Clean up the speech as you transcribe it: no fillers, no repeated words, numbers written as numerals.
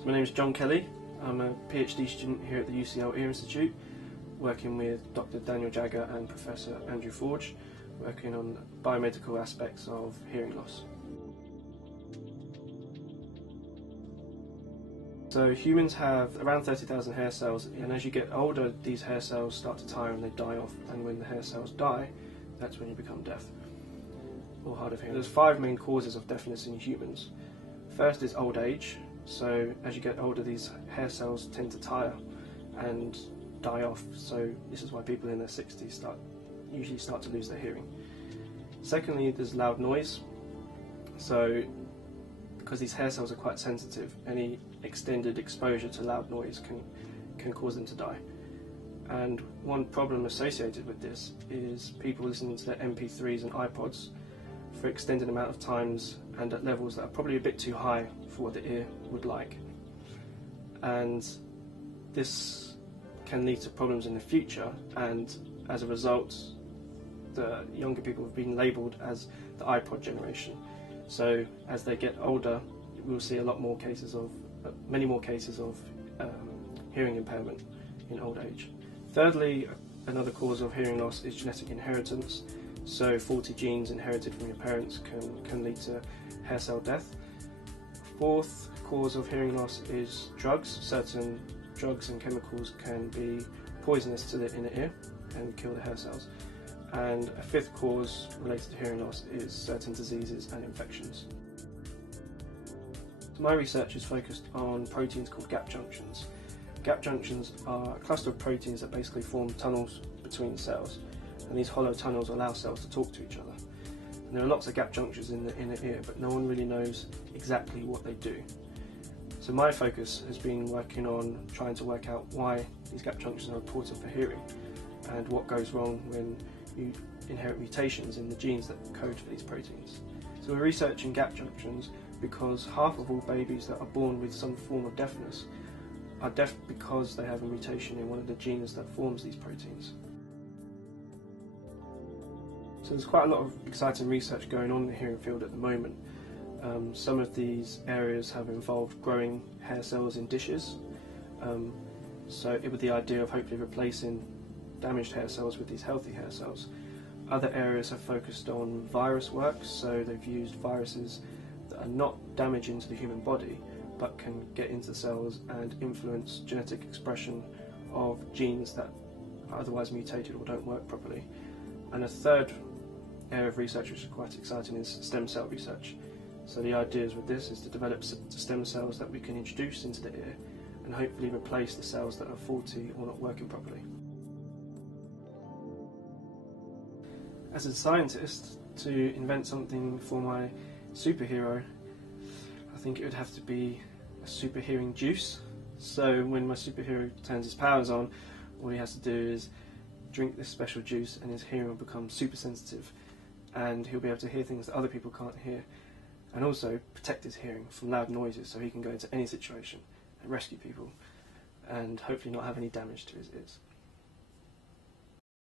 So my name is John Kelly. I'm a PhD student here at the UCL Ear Institute, working with Dr. Daniel Jagger and Professor Andrew Forge, working on biomedical aspects of hearing loss. So humans have around 30,000 hair cells, and as you get older these hair cells start to tire and they die off, and when the hair cells die, that's when you become deaf or hard of hearing. There's 5 main causes of deafness in humans. First is old age. So as you get older these hair cells tend to tire and die off, so this is why people in their 60s usually start to lose their hearing. Secondly, there's loud noise. So because these hair cells are quite sensitive, any extended exposure to loud noise can cause them to die. And one problem associated with this is people listening to their MP3s and iPods for extended amount of times and at levels that are probably a bit too high for what the ear would like. And this can lead to problems in the future, and as a result the younger people have been labelled as the iPod generation. So as they get older we'll see many more cases of hearing impairment in old age. Thirdly, another cause of hearing loss is genetic inheritance. So faulty genes inherited from your parents can lead to hair cell death. Fourth cause of hearing loss is drugs. Certain drugs and chemicals can be poisonous to the inner ear and kill the hair cells. And a fifth cause related to hearing loss is certain diseases and infections. So my research is focused on proteins called gap junctions. Gap junctions are a cluster of proteins that basically form tunnels between cells, and these hollow tunnels allow cells to talk to each other. And there are lots of gap junctions in the inner ear, but no one really knows exactly what they do. So my focus has been working on trying to work out why these gap junctions are important for hearing and what goes wrong when you inherit mutations in the genes that code for these proteins. So we're researching gap junctions because half of all babies that are born with some form of deafness are deaf because they have a mutation in one of the genes that forms these proteins. So there's quite a lot of exciting research going on in the hearing field at the moment. Some of these areas have involved growing hair cells in dishes, with the idea of hopefully replacing damaged hair cells with these healthy hair cells. Other areas have focused on virus work, so they've used viruses that are not damaging to the human body but can get into cells and influence genetic expression of genes that are otherwise mutated or don't work properly. And a third area of research which is quite exciting is stem cell research. So the ideas with this is to develop stem cells that we can introduce into the ear and hopefully replace the cells that are faulty or not working properly. As a scientist, to invent something for my superhero, I think it would have to be a super hearing juice. So when my superhero turns his powers on, all he has to do is drink this special juice and his hearing will become super sensitive, and he'll be able to hear things that other people can't hear, and also protect his hearing from loud noises so he can go into any situation and rescue people and hopefully not have any damage to his ears.